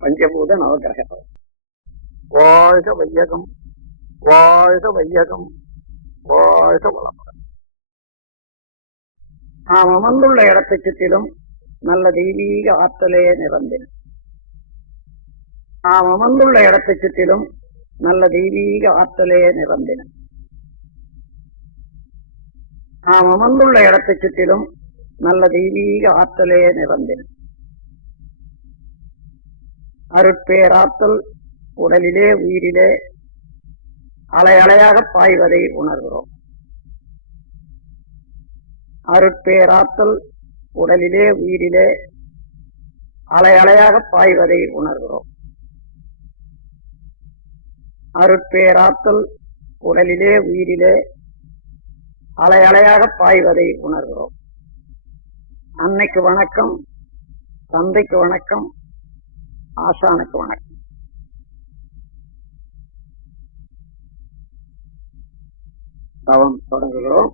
பஞ்சபூத நவகிரகத்தை வாழ்க வையகம் வாழ்க வையகம் வாழ்க வளமுடன். நாம் அமர்ந்துள்ள இடத்தை சுற்றிலும் நல்ல தெய்வீக ஆற்றலே நிறந்தின நாம் அமர்ந்துள்ள இடத்தை சுற்றிலும் நல்ல தெய்வீக ஆற்றலே நிறந்தின நாம் அமர்ந்துள்ள இடத்தை சுற்றிலும் நல்ல தெய்வீக ஆற்றலே நிறந்தின அருட்பேராற்றல் உடலிலே உயிரிலே அலை அலையாக பாய்வதை உணர்கிறோம். அருட்பேராற்றல் உடலிலே உயிரிலே அலை அலையாக பாய்வதை உணர்கிறோம். அருட்பேராற்றல் உடலிலே உயிரிலே அலை அலையாக பாய்வதை உணர்கிறோம். அன்னைக்கு வணக்கம் தந்தைக்கு வணக்கம் ஆசானுக்கு வணக்கம். தவம் தொடங்குகிறோம்.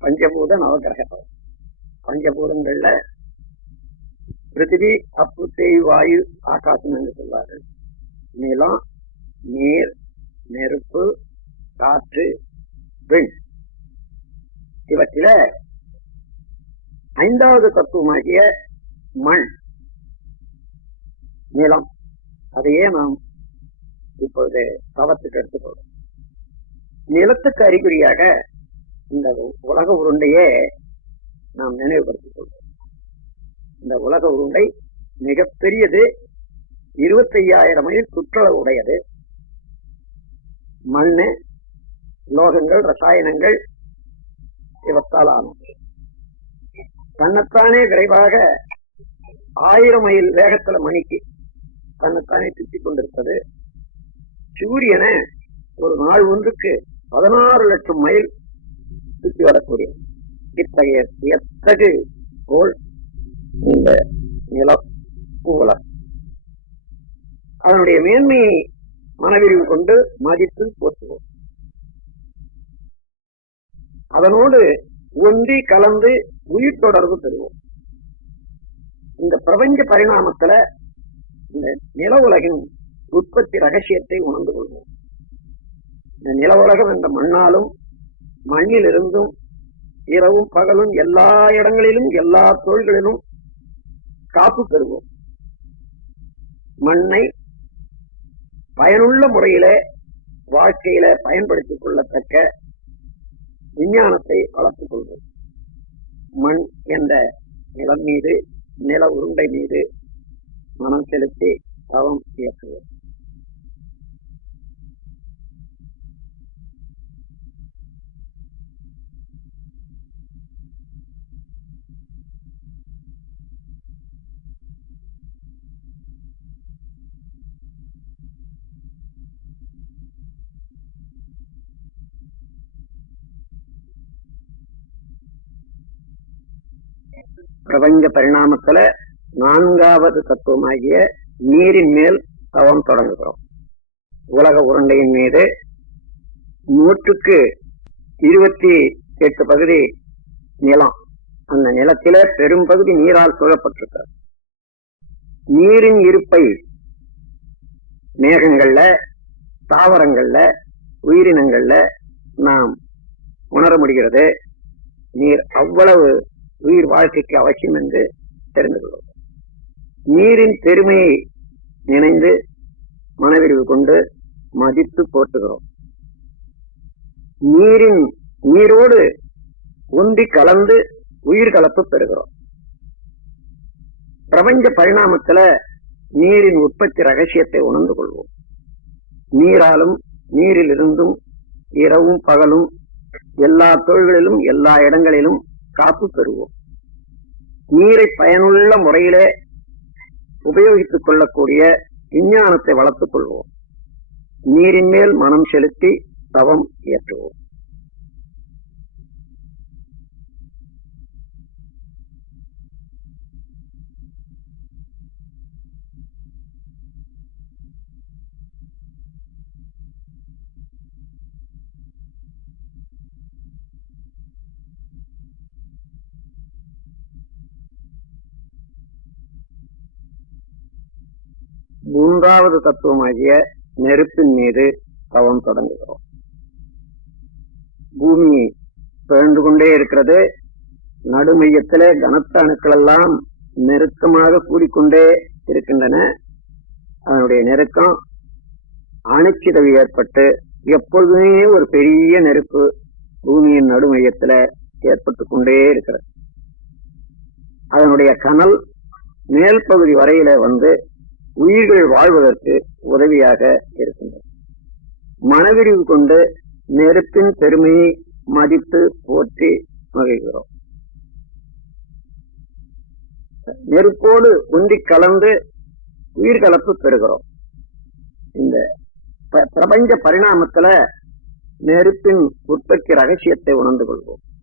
பஞ்சபூத நவகிரக தவம் பஞ்சபூதங்கள்ல பிருத்திவி அப்பு தேய் வாயு ஆகாசம் என்று சொல்வாரு நிலம் நீர் நெருப்பு காற்று விண். இவற்றில ஐந்தாவது தத்துவமாகிய மண். நிலம் அதையே நாம் இப்பொழுது தவத்துக்கு எடுத்துக்கொள்வோம் நிலத்துக்கு அறிகுறியாக இந்த உலக உருண்டையே நாம் நினைவுபடுத்திக் கொள்வோம். இந்த உலக உருண்டை மிகப்பெரியது இருபத்தையாயிரம் மைல் சுற்றளவு உடையது. மண்ணு லோகங்கள் ரசாயனங்கள் இவற்றால் ஆனது. தன்னைத்தானே விரைவாக ஆயிரம் மைல் வேகத்துல மணிக்கு தன்னைத்தானே சுற்றி கொண்டிருப்பது. சூரியனை ஒரு நாள் ஒன்றுக்கு பதினாறு லட்சம் மைல் சுற்றி வரக்கூடிய இத்தகைய எத்தகு கோள் இந்த நிலம் பூவலம் அதனுடைய மேன்மையை மனவிரிவு கொண்டு மதித்து போற்றுவோம். அதனோடு ஒன்றி கலந்து உயிர் தொடர்பு பெறுவோம். இந்த பிரபஞ்ச பரிணாமத்துல இந்த நில உலகின் உற்பத்தி ரகசியத்தை உணர்ந்து கொள்வோம். இந்த நில உலகம் என்ற மண்ணாலும் மண்ணிலிருந்தும் இரவும் பகலும் எல்லா இடங்களிலும் எல்லா தொழில்களிலும் காப்பு பெறுவோம். மண்ணை பயனுள்ள முறையில வாழ்க்கையில பயன்படுத்திக் கொள்ளத்தக்க விஞ்ஞானத்தை வளர்த்துக் கொள்வோம். மண் என்ற நிலம் மீது நில உருண்டை மீது மனம் செலுத்தி தவம் இயக்குவோம் பிரபஞ்ச பரிணாமத்துல நான்காவது தத்துவமாகிய நீரின் மேல் தவம் தொடங்குகிறோம். உலக உருண்டையின் மீது நூற்றுக்கு இருபத்தி எட்டு பகுதி நிலம். அந்த நிலத்தில பெரும் பகுதி நீரால் சூழப்பட்டிருக்கிறது. நீரின் இருப்பை மேகங்கள்ல தாவரங்கள்ல உயிரினங்கள்ல நாம் உணர முடிகிறது. நீர் அவ்வளவு உயிர் வாழ்க்கைக்கு அவசியம் என்று தெரிந்து கொள்வோம். நீரின் பெருமையை நினைந்து மனவிரிவு கொண்டு மதித்து போற்றுகிறோம். நீரின் நீரோடு ஒன்றி கலந்து உயிர் கலப்பு பெறுகிறோம். பிரபஞ்ச பரிணாமத்துல நீரின் உற்பத்தி ரகசியத்தை உணர்ந்து கொள்வோம். நீராலும் நீரிலிருந்தும் இரவும் பகலும் எல்லா தொழில்களிலும் எல்லா இடங்களிலும் காப்பு பெறுவோம். நீரை பயனுள்ள முறையிலே உபயோகித்துக் கொள்ளக்கூடிய விஞ்ஞானத்தை வளர்த்துக் கொள்வோம். நீரின் மேல் மனம் செலுத்தி தவம் இயற்றுவோம். மூன்றாவது தத்துவமாகிய நெருப்பின் மீது தவம் தொடங்குகிறோம். பூமி பிறந்து கொண்டே இருக்கிறது. நடுமையத்திலே கனத்த அணுக்கள் எல்லாம் நெருக்கமாக கூடிக்கொண்டே இருக்கின்றன. அதனுடைய நெருக்கம் அணுச்சிதவு ஏற்பட்டு எப்பொழுதுமே ஒரு பெரிய நெருப்பு பூமியின் நடுமையத்தில் ஏற்பட்டு கொண்டே இருக்கிறது. அதனுடைய கனல் மேல் பகுதி வரையில வந்து உயிர்கள் வாழ்வதற்கு உதவியாக இருக்கின்றது மனவிரிவு கொண்டு நெருப்பின் பெருமையை மதித்து போற்றி மகிழ்கிறோம். நெருப்போடு உந்தி கலந்து உயிர் கலப்பு பெறுகிறோம். இந்த ப- பிரபஞ்ச பரிணாமத்துல நெருப்பின் உற்பத்தி ரகசியத்தை உணர்ந்து கொள்வோம்.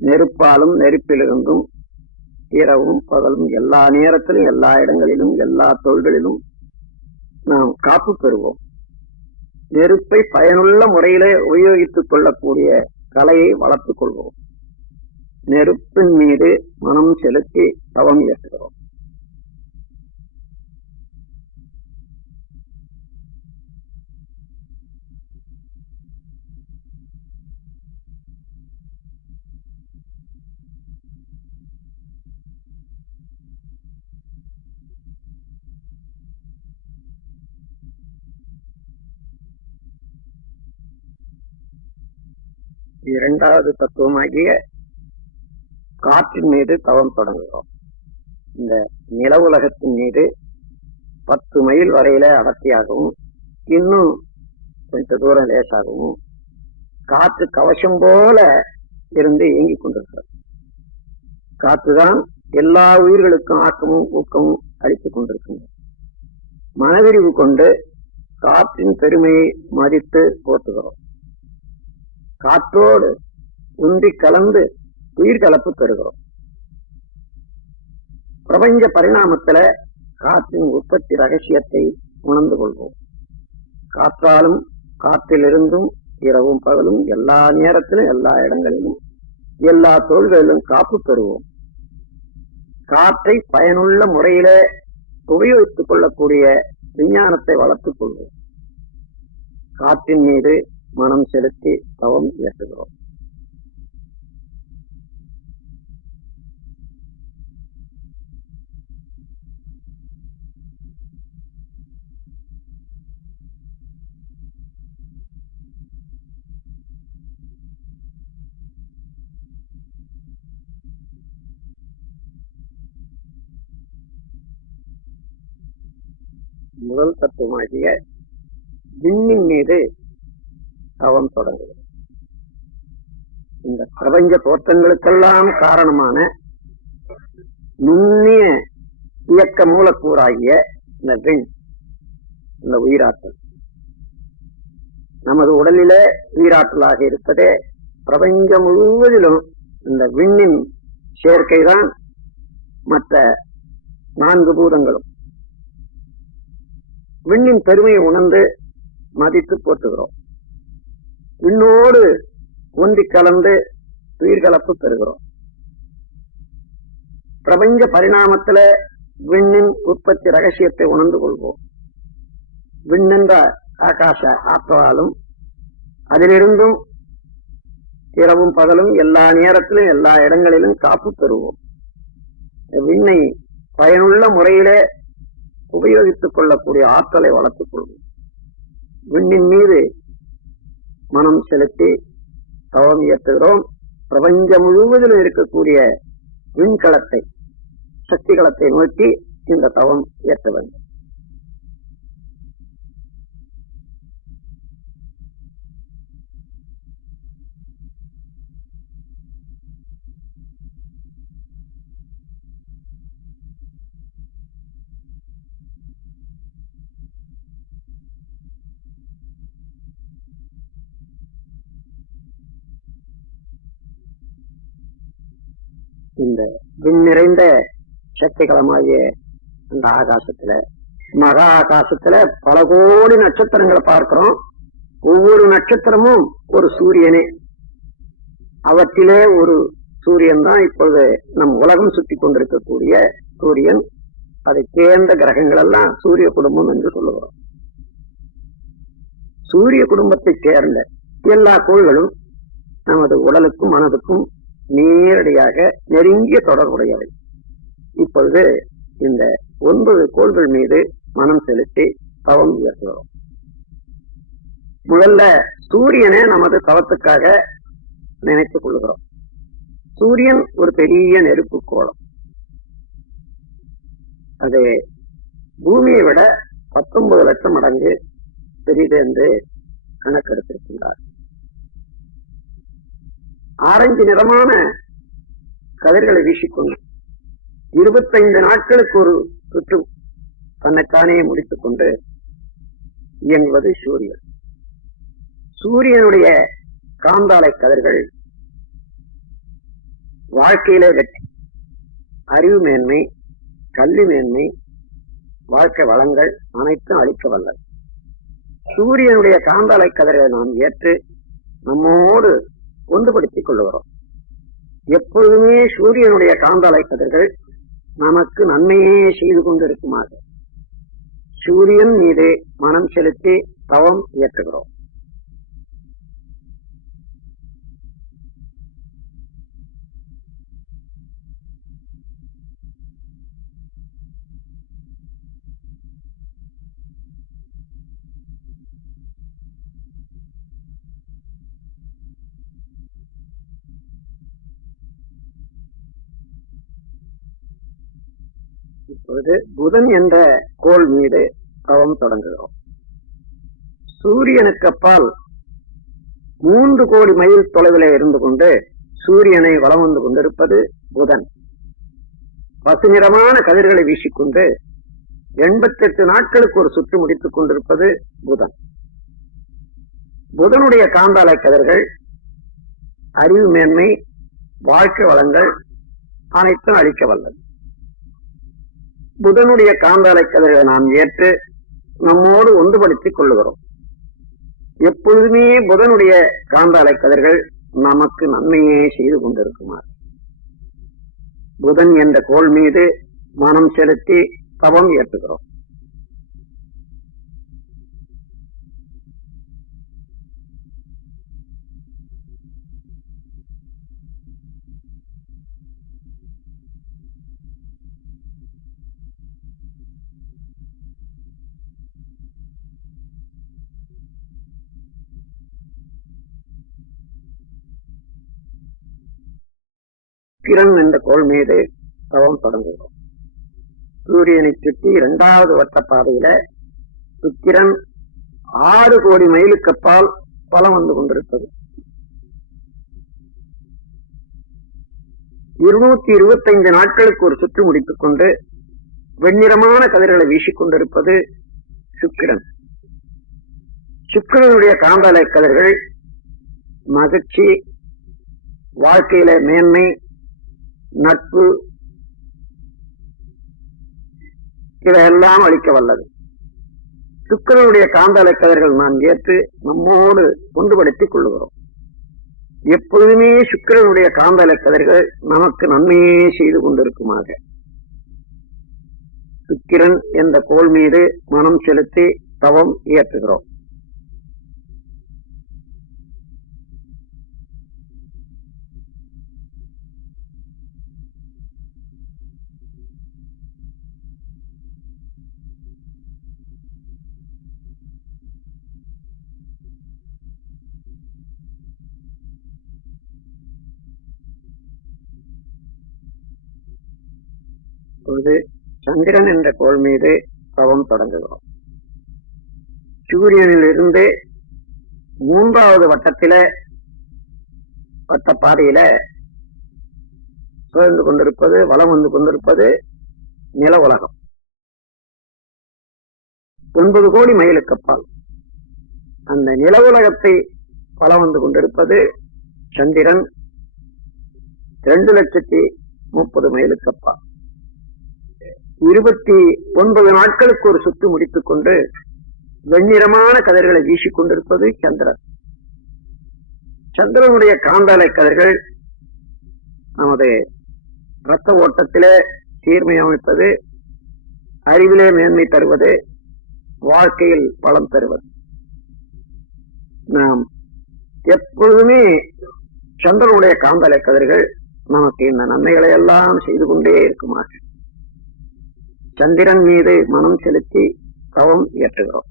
நெருப்பாலும் நெருப்பிலிருந்தும் இரவும் பகலும் எல்லா நேரத்திலும் எல்லா இடங்களிலும் எல்லா தொழில்களிலும் நாம் காப்பு பெறுவோம். நெருப்பை பயனுள்ள முறையிலே உபயோகித்துக் கொள்ளக்கூடிய கலையை வளர்த்துக் கொள்வோம். நெருப்பின் மீது மனம் செலுத்தி தவம் இயக்குகிறோம். இரண்டாவது தத்துவமாகிய காற்றின் மீது தவம் தொடங்குகிறோம். இந்த நில உலகத்தின் மீது பத்து மைல் வரையில அடர்த்தியாகவும் இன்னும் கொஞ்ச தூரம் லேசாகவும் காற்று கவசம் போல இருந்து இயங்கிக் கொண்டிருக்கிறது. காற்றுதான் எல்லா உயிர்களுக்கும் ஆக்கமும் ஊக்கமும் அளித்துக் கொண்டிருக்கின்றது. மனவிரிவு கொண்டு காற்றின் பெருமையை மதித்து போற்றுகிறோம். காற்றோடு உந்தி கலந்து உயிர் கலப்பு பெறுகிறோம். பிரபஞ்ச பரிணாமத்துல காற்றின் உற்பத்தி ரகசியத்தை உணர்ந்து கொள்வோம். காற்றாலும் காற்றிலிருந்தும் இரவும் பகலும் எல்லா நேரத்திலும் எல்லா இடங்களிலும் எல்லா தொழில்களிலும் காப்பு பெறுவோம். காற்றை பயனுள்ள முறையில உபயோகித்துக் கொள்ளக்கூடிய விஞ்ஞானத்தை வளர்த்துக் கொள்வோம். காற்றின் மீது மனம் செலுத்தி தவம் இயற்றுகிறோம் முதல் தத்துவமாகிய விண்ணின் மீது தவம் தொடங்குகிறது இந்த பிரபஞ்ச தோற்றங்களுக்கெல்லாம் காரணமான நுண்ணிய இயக்க மூலக்கூறாகிய இந்த விண் இந்த உயிராற்றல். நமது உடலில உயிராற்றலாக இருப்பதே பிரபஞ்சம் முழுவதிலும் இந்த விண்ணின் சேர்க்கைதான் மற்ற நான்கு பூதங்களும். விண்ணின் பெருமையை உணர்ந்து மதித்து போற்றுகிறோம். விண்ணோடு ஒன்றி கலந்து உயிர்கலப்பு பெறுகிறோம். பிரபஞ்ச பரிணாமத்துல விண்ணின் உற்பத்தி ரகசியத்தை உணர்ந்து கொள்வோம். விண்ணென்ற ஆகாச ஆற்றலாலும் அதிலிருந்தும் இரவும் பகலும் எல்லா நேரத்திலும் எல்லா இடங்களிலும் காப்பு பெறுவோம். விண்ணை பயனுள்ள முறையிலே உபயோகித்துக் கொள்ளக்கூடிய ஆற்றலை வளர்த்துக் கொள்வோம். விண்ணின் மீது மனம் செலுத்தி தவம் இயற்றுகிறோம். பிரபஞ்சம் முழுவதிலும் இருக்கக்கூடிய விண்கலத்தை சக்திகளத்தை நோக்கி இந்த தவம் இயற்ற வேண்டும் இந்த விண் நிறைந்த சக்திகளமாகிய அந்த ஆகாசத்துல மகா ஆகாசத்துல பல கோடி நட்சத்திரங்களை பார்க்கிறோம். ஒவ்வொரு நட்சத்திரமும் ஒரு சூரியனே. அவற்றிலே ஒரு சூரியன் தான் இப்பொழுது நம் உலகம் சுத்தி கொண்டிருக்கக்கூடிய சூரியன். அதை சேர்ந்த கிரகங்கள் எல்லாம் சூரிய குடும்பம் என்று சொல்லுகிறோம். சூரிய குடும்பத்தை சேர்ந்த எல்லா கோள்களும் நமது உடலுக்கும் மனதுக்கும் நேரடியாக நெருங்கிய தொடர்புடையவை. இப்பொழுது இந்த ஒன்பது கோள்கள் மீது மனம் செலுத்தி தவம் இயக்குகிறோம் முதல்ல சூரியனை நமது தவத்துக்காக நினைத்துக் கொள்கிறோம் சூரியன் ஒரு பெரிய நெருப்பு கோலம் அது பூமியை விட பத்தொன்பது லட்சம் மடங்கு பெரிது என்று கணக்கெடுத்திருக்கின்றார். ஆரஞ்சு நிறமான கதிர்களை வீசிக்கொண்டு இருபத்தைந்து நாட்களுக்கு ஒரு சுற்று தன்னைத்தானே முடித்துக் கொண்டு இயங்குவது சூரியன். சூரியனுடைய காந்தாலை கதிர்கள் வாழ்க்கையிலே வெற்றி அறிவு மேன்மை கல்வி மேன்மை வாழ்க்கை வளங்கள் அனைத்தும் அளிக்க வல்லது. சூரியனுடைய காந்தாலை கதிர்களை நாம் ஏற்று நம்மோடு ஒன்றுபடுத்திக் கொள்ளுகிறோம். எப்பொழுதுமே சூரியனுடைய காந்தலை கதிர்கள் நமக்கு நன்மையே செய்து கொண்டிருக்குமாக. சூரியன் மீது மனம் செலுத்தி தவம் இயற்றுகிறோம் இப்பொழுது புதன் என்ற கோள் மீது தவம் தொடங்குகிறோம். சூரியனுக்கு அப்பால் மூன்று கோடி மைல் தொலைவில் இருந்து கொண்டு சூரியனை வலம் வந்து கொண்டிருப்பது புதன். பசுநிறமான கதிர்களை வீசிக்கொண்டு எண்பத்தி எட்டு நாட்களுக்கு ஒரு சுற்று முடித்துக் கொண்டிருப்பது புதன். புதனுடைய காந்தாலை கதிர்கள் அறிவு மேன்மை வாழ்க்கை வளங்கள் அனைத்தும் அளிக்க வல்லது புதனுடைய காந்தாலை கதிர்களை நாம் ஏற்று நம்மோடு ஒன்றுபடுத்திக் கொள்ளுகிறோம். எப்பொழுதுமே புதனுடைய காந்தாலை கதிர்கள் நமக்கு நன்மையே செய்து கொண்டிருக்குமாறு. புதன் என்ற கோள் மீது மனம் செலுத்தி தவம் ஏற்றுகிறோம். சுக்கிரன் என்ற கோள் மீது தவம் தொடங்குகிறோம். சூரியனை சுற்றி இரண்டாவது வட்ட பாதையில சுக்கிரன் ஆறு கோடி மைலுக்கு அப்பால் பலம் வந்து கொண்டிருப்பது இருநூத்தி இருபத்தைந்து நாட்களுக்கு ஒரு சுற்று முடித்துக் கொண்டு வெண்ணிறமான கதிர்களை வீசிக் கொண்டிருப்பது சுக்கிரன். சுக்கிரனுடைய காந்தலை கதிர்கள் மகிழ்ச்சி வாழ்க்கையில மேன்மை நட்பு இதையெல்லாம் அளிக்க வல்லது. சுக்கரனுடைய காந்தலை கதிர்கள் நாம் ஏற்று நம்மோடு ஒன்றுபடுத்திக் கொள்ளுகிறோம். எப்பொழுதுமே சுக்கிரனுடைய காந்தலை கதிர்கள் நமக்கு நன்மையே செய்து கொண்டிருக்குமாக. சுக்கிரன் என்ற கோள் மீது மனம் செலுத்தி தவம் இயற்றுகிறோம். இப்பொழுது சந்திரன் என்ற கோள் மீது தவம் தொடங்குகிறோம். சூரியனிலிருந்து மூன்றாவது வட்டத்தில வட்ட பாதையில சுழந்து கொண்டிருப்பது வலம் வந்து கொண்டிருப்பது நில உலகம். ஒன்பது கோடி மைலுக்கு அப்பால். அந்த நில உலகத்தை வலம் வந்து கொண்டிருப்பது சந்திரன். இரண்டு லட்சத்தி முப்பது மைலுக்கு அப்பால். இருபத்தி ஒன்பது நாட்களுக்கு ஒரு சுற்று முடித்துக் கொண்டு வெண்ணிறமான கதிர்களை வீசிக் கொண்டிருப்பது சந்திரன். சந்திரனுடைய காந்தாலை கதிர்கள் நமது இரத்த ஓட்டத்திலே சீர்மை அமைப்பது அறிவிலே மேன்மை தருவது வாழ்க்கையில் பலம் தருவது. நாம் எப்பொழுதுமே சந்திரனுடைய காந்தலை கதிர்கள் நமக்கு இந்த நன்மைகளை எல்லாம் செய்து கொண்டே இருக்குமாறு. சந்திரன் மீது மனம் செலுத்தி தவம் இயற்றுகிறோம்.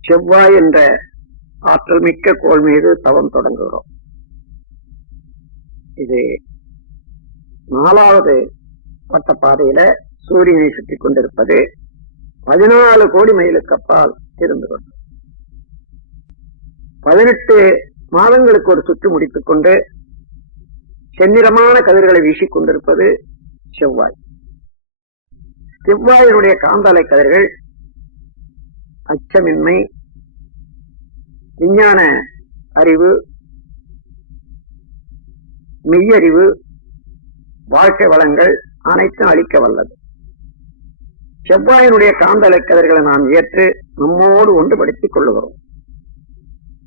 செவ்வாய் என்ற ஆற்றல் மிக்க கோள் மீது தவம் தொடங்குகிறோம். இது நாலாவது வட்ட பாதையில சூரியனை சுற்றி கொண்டிருப்பது பதினாலு கோடி மைலுக்கு அப்பால் இருந்து கொண்டு. பதினெட்டு மாதங்களுக்கு ஒரு சுற்று முடித்துக் கொண்டு செந்நிறமான கதிர்களை வீசிக் கொண்டிருப்பது செவ்வாய். செவ்வாயினுடைய காந்தாலை கதிர்கள் அச்சமின்மை விஞ்ஞான அறிவு மெய்யறிவு வாழ்க்கை வளங்கள் அனைத்தும் அளிக்க வல்லது. செவ்வாயினுடைய காந்தலை கதிர்களை நாம் ஏற்று நம்மோடு ஒன்றுபடுத்திக் கொள்ளுகிறோம்.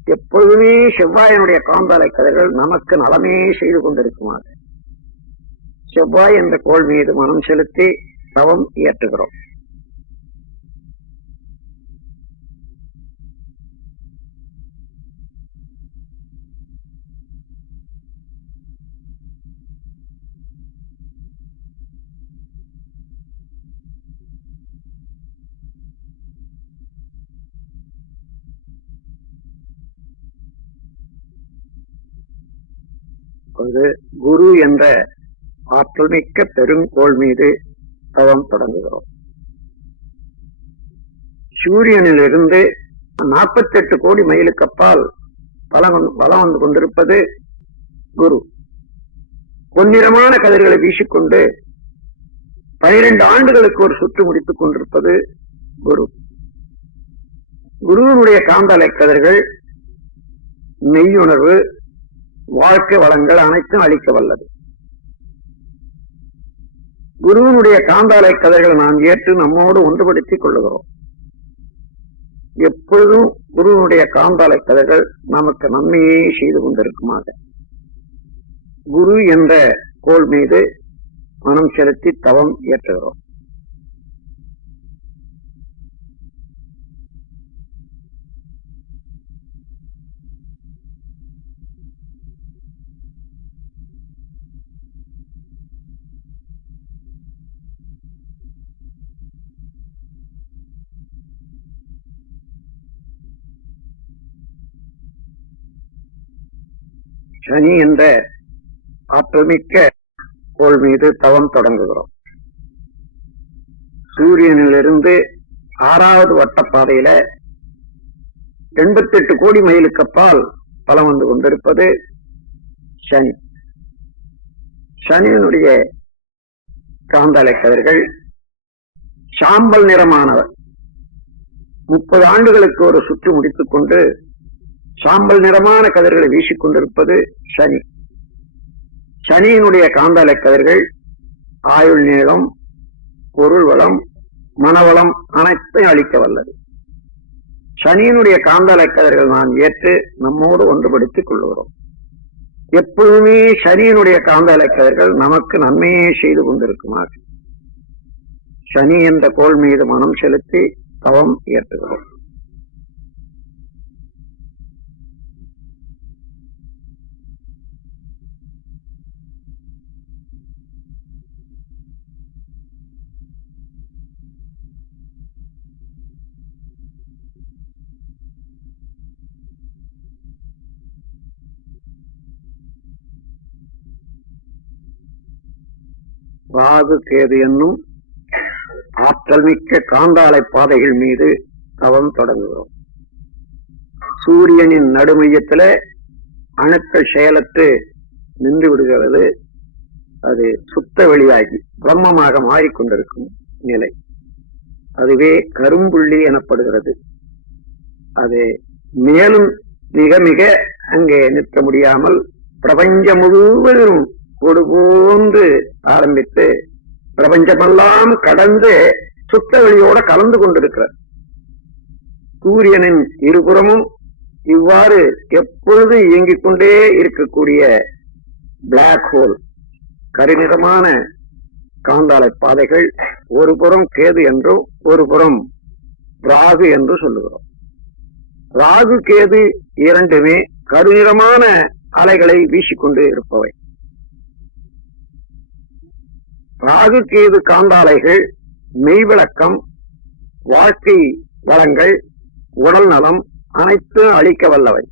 எப்பொழுதுமே செவ்வாயினுடைய காந்தலை கதிர்கள் நமக்கு நலமே செய்து கொண்டிருக்குமாறு. செவ்வாய் என்ற கோள் மீது மனம் செலுத்தி தவம் இயற்றுகிறோம். பொழுது குரு என்ற ஆற்றல் மிக்க பெருங்கோள் மீது தவம் தொடங்குகிறோம். சூரியனிலிருந்து நாற்பத்தி எட்டு கோடி மைலுக்கு அப்பால் பலம் வளம் வந்து கொண்டிருப்பது குரு. பொன்னிறமான கதிர்களை வீசிக்கொண்டு பனிரெண்டு ஆண்டுகளுக்கு ஒரு சுற்று முடித்துக் கொண்டிருப்பது குரு. குருவினுடைய காந்தலை கதிர்கள் மெய்யுணர்வு வாழ்க்கை வளங்கள் அனைத்தும் அளிக்க வல்லது. குருவனுடைய காந்தாலை கதைகளை நாம் ஏற்று நம்மோடு ஒன்றுபடுத்திக் கொள்ளுகிறோம். எப்பொழுதும் குருவனுடைய காந்தாலை கதைகள் நமக்கு நன்மையே செய்து கொண்டிருக்குமாக. குரு என்ற கோள் மீது மனம் செலுத்தி தவம் ஏற்றுகிறோம் சனி என்ற ஆற்றல்மிக்க கோள் மீது தவம் தொடங்குகிறோம். சூரியனிலிருந்து ஆறாவது வட்டப்பாதையில எண்பத்தி எட்டு கோடி மைலுக்கு அப்பால் பலம் வந்து கொண்டிருப்பது சனி. சனியினுடைய காந்தலை கதிர்கள் சாம்பல் நிறமானவர் முப்பது ஆண்டுகளுக்கு ஒரு சுற்று முடித்துக் கொண்டு சாம்பல் நிறமான கதிர்களை வீசிக்கொண்டிருப்பது சனி. சனியினுடைய காந்தாலை கதிர்கள் ஆயுள் நீளம் பொருள் வளம் மனவளம் அனைத்தையும் அளிக்க வல்லது சனியினுடைய காந்தாலை கதிர்கள் நாம் ஏற்று நம்மோடு ஒன்றுபடுத்திக் கொள்ளுகிறோம். எப்பொழுதுமே சனியினுடைய காந்தாலை கதிர்கள் நமக்கு நன்மையே செய்து கொண்டிருக்குமாறு. சனி என்ற கோள் மீது மனம் செலுத்தி தவம் ஏற்றுகிறோம் ராகு கேது என்னும் ஆற்றல் மிக்க காந்தாலை பாதைகள் மீது தவம் தொடங்குகிறோம். சூரியனின் நடுமையத்தில் அணுக்கள் செயலற்று நின்று விடுகிறது. அது சுத்த வெளியாகி பிரம்மமாக மாறிக்கொண்டிருக்கும் நிலை. அதுவே கரும்புள்ளி எனப்படுகிறது. அது மேலும் மிக மிக அங்கே நிற்க முடியாமல் பிரபஞ்சம் முழுவதும் கொடு போன்று ஆரம்பித்து பிரபஞ்சமெல்லாம் கடந்து சுத்த வெளியோட கலந்து கொண்டிருக்கிறார். சூரியனின் இருபுறமும் இவ்வாறு எப்பொழுது இயங்கிக் கொண்டே இருக்கக்கூடிய பிளாக் ஹோல் கருநிறமான காந்தாலை பாதைகள் ஒரு புறம் கேது என்றும் ஒரு புறம் ராகு என்று சொல்லுகிறோம். ராகு கேது இரண்டுமே கருநிறமான அலைகளை வீசிக்கொண்டு இருப்பவை. ராகு கேது காந்தாலைகள் மெய்விளக்கம் வாழ்க்கை வளங்கள் உடல் நலம் அனைத்தும் அளிக்க வல்லவை.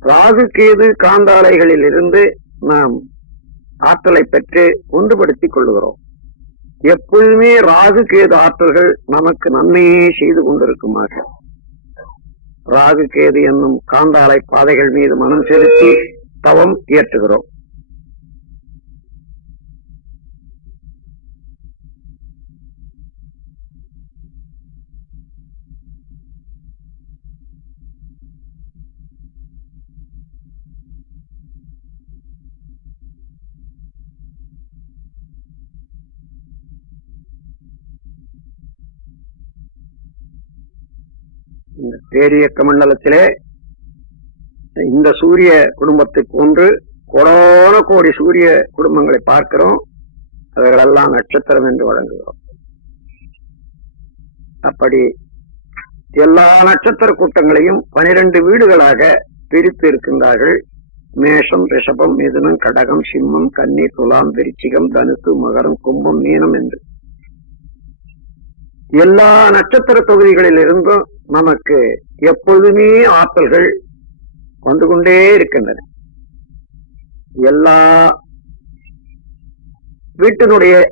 ராகு கேது காந்தாலைகளில் இருந்து நாம் ஆற்றலை பெற்று உண்டுபடுத்திக் கொள்ளுகிறோம். எப்பொழுதுமே ராகு கேது ஆற்றல்கள் நமக்கு நன்மையே செய்து கொண்டிருக்குமாக. ராகு கேது என்னும் காந்தாலை பாதைகள் மீது மனம் செலுத்தி தவம் இயற்றுகிறோம். பேரியக்க மண்டலத்திலே இந்த சூரிய குடும்பத்தை போன்று கோடான கோடி சூரிய குடும்பங்களை பார்க்கிறோம். அவைகளெல்லாம் நட்சத்திரம் என்று வழங்குகிறோம். அப்படி எல்லா நட்சத்திர கூட்டங்களையும் பனிரெண்டு வீடுகளாக பிரித்து இருக்கின்றார்கள். மேஷம் ரிஷபம் மிதுனம் கடகம் சிம்மம் கன்னி துலாம் விருச்சிகம் தனுசு மகரம் கும்பம் மீனம் என்று. எல்லா நட்சத்திர தொகுதிகளில் இருந்தும் நமக்கு எப்பொழுதுமே ஆற்றல்கள் வந்து கொண்டே இருக்கின்றன. எல்லா வீட்டினுடைய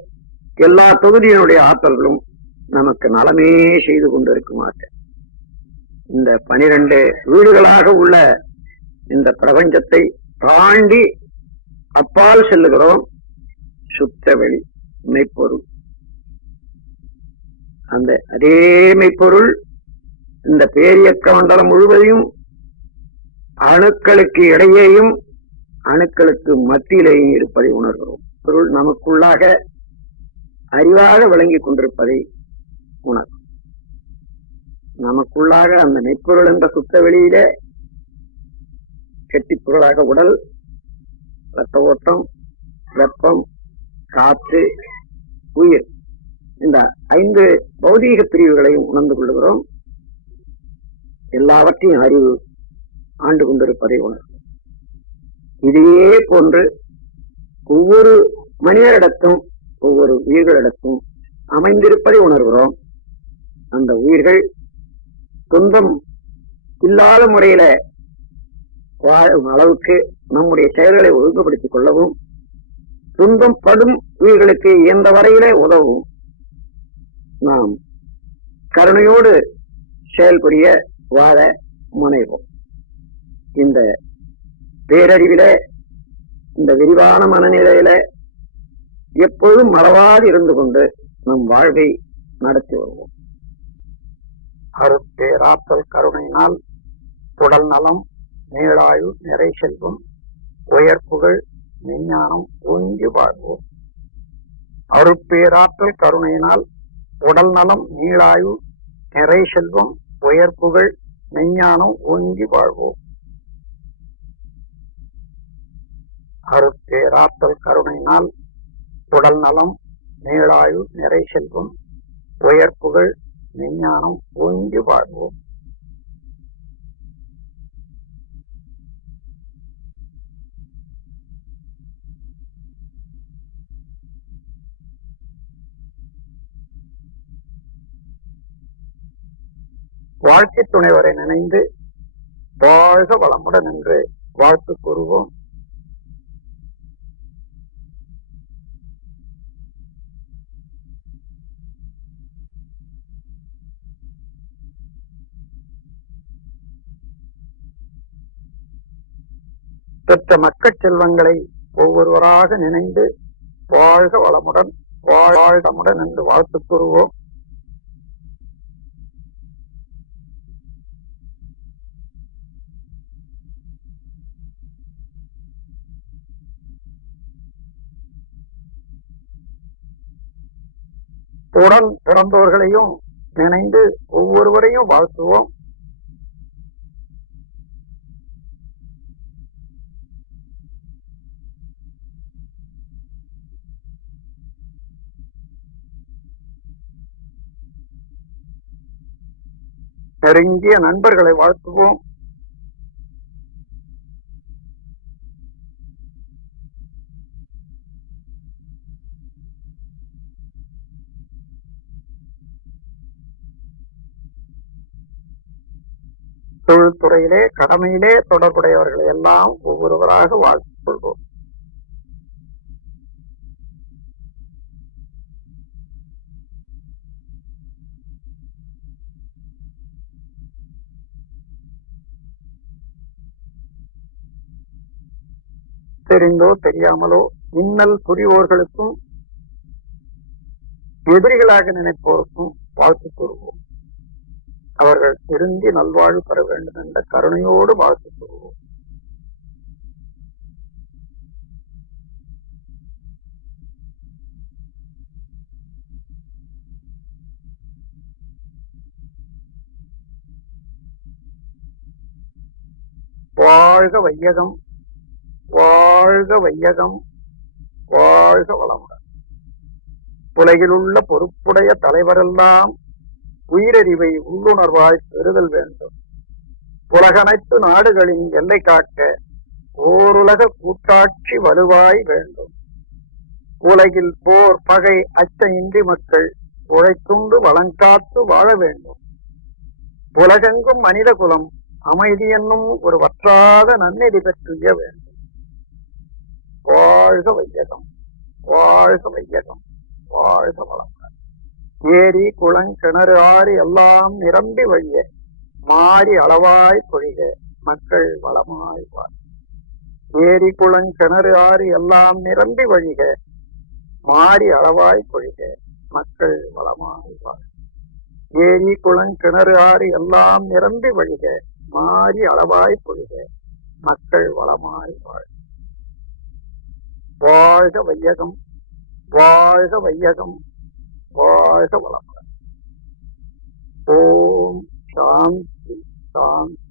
எல்லா தொகுதியினுடைய ஆற்றல்களும் நமக்கு நலமே செய்து கொண்டிருக்குமாறு இந்த பனிரெண்டு வீடுகளாக உள்ள இந்த பிரபஞ்சத்தை தாண்டி அப்பால் செல்லுகிறோம். சுத்தவெளி மெய்ப்பொருள். அந்த அதே மெய்ப்பொருள் இந்த பேரியக்க மண்டலம் முழுவதையும் அணுக்களுக்கு இடையேயும் அணுக்களுக்கு மத்தியிலேயும் இருப்பதை உணர்கிறோம். பொருள் நமக்குள்ளாக அறிவாக விளங்கிக் கொண்டிருப்பதை உணர் நமக்குள்ளாக அந்த மெய்ப்பொருள் என்ற சுத்த வெளியில கெட்டிப்பொருளாக உடல் ரத்த ஓட்டம் வெப்பம் காற்று உயிர் இந்த ஐந்து பௌதீக பிரிவுகளையும் உணர்ந்து கொள்ளுகிறோம். எல்லாவற்றையும் அறிவு ஆண்டு கொண்டிருப்பதை உணர் இதையே போன்று ஒவ்வொரு மனிதரிடத்தும் ஒவ்வொரு உயிர்களிடத்தும் அமைந்திருப்பதை உணர்கிறோம். அந்த உயிர்கள் துன்பம் இல்லாத முறையில வாழும் அளவுக்கு நம்முடைய செயல்களை ஒழுங்குபடுத்திக் கொள்ளவும் துன்பம் படும் உயிர்களுக்கு எந்த வரையிலே உதவும் நாம் கருணையோடு செயல்புரிய வாழ முனைவோம். இந்த பேரறிவில இந்த விரிவான மனநிலையில எப்பொழுதும் மறவாது இருந்து கொண்டு நம் வாழ்வை நடத்தி வருவோம். அருட்பேராற்றல் கருணையினால் உடல் நலம் மேலாயு நிறை செல்வம் உயர் புகழ் விஞ்ஞானம் ஓங்கி வாழ்வோம். அருட்பேராற்றல் கருணையினால் உடல் நலம் நீளாயு நிறை செல்வம் உயர் புகழ் மெஞ்ஞானம் ஓங்கி வாழ்வோம் அருட்பேராற்றல் கருணையினால் உடல் நலம் நீளாயு நிறை செல்வம் உயர் புகழ் மெஞ்ஞானம் ஓங்கி வாழ்வோம் வாழ்க்கை துணைவரை நினைந்து வாழ்க வளமுடன் என்று வாழ்த்து கூறுவோம். பெற்ற மக்கள் செல்வங்களை ஒவ்வொருவராக நினைந்து வாழ்க வளமுடன் வாழ்டமுடன் என்று வாழ்த்து கூறுவோம். உடன் பிறந்தவர்களையும் நினைந்து ஒவ்வொருவரையும் வாழ்த்துவோம். நெருங்கிய நண்பர்களை வாழ்த்துவோம். தொழில்துறையிலே கடமையிலே தொடர்புடையவர்களை எல்லாம் ஒவ்வொருவராக வாழ்த்துக் கொள்வோம். தெரிந்தோ தெரியாமலோ இன்னல் புரிவோர்களுக்கும் எதிரிகளாக நினைப்போருக்கும் வாழ்த்து கூறுவோம். அவர்கள் திருந்தி நல்வாழ்வு பெற வேண்டும் என்ற கருணையோடு வாழ்த்து வாழ்க வையகம் வாழ்க வையகம் வாழ்க வளமுடன். உலகில் உள்ள பொறுப்புடைய தலைவரெல்லாம் உயிரறிவை உள்ளுணர்வாய் பெறுதல் வேண்டும். உலகனைத்து நாடுகளின் எல்லை காக்க ஓருலக கூட்டாட்சி வலுவாய் வேண்டும். உலகில் போர் பகை அச்சமின்றி மக்கள் உழைத்துண்டு வளங்காத்து வாழ வேண்டும். உலகெங்கும் மனித குலம் அமைதி என்னும் ஒரு வற்றாத நன்னெறி பெற்றிய வேண்டும். வாழ்க வையகம் வாழ்க வையகம் வாழ்க வளம். ஏரி குளம் கிணறு ஆறு எல்லாம் நிரம்பி வழிய மாறி அளவாய் பொழிக மக்கள் வளமாய் வாழ் ஏரி குளம் கிணறு ஆறு எல்லாம் நிரம்பி வழிக மாறி அளவாய் பொழிக மக்கள் வளமாய் வாழ் ஏரி குளம் கிணறு ஆறு எல்லாம் நிரம்பி வழிக மாறி அளவாய் பொழிக மக்கள் வளமாய் வாழ் வாழ்க வையகம் வாழ்க வையகம் வாழ்க வளமுடன். ஓம் சாந்தி சாந்தி.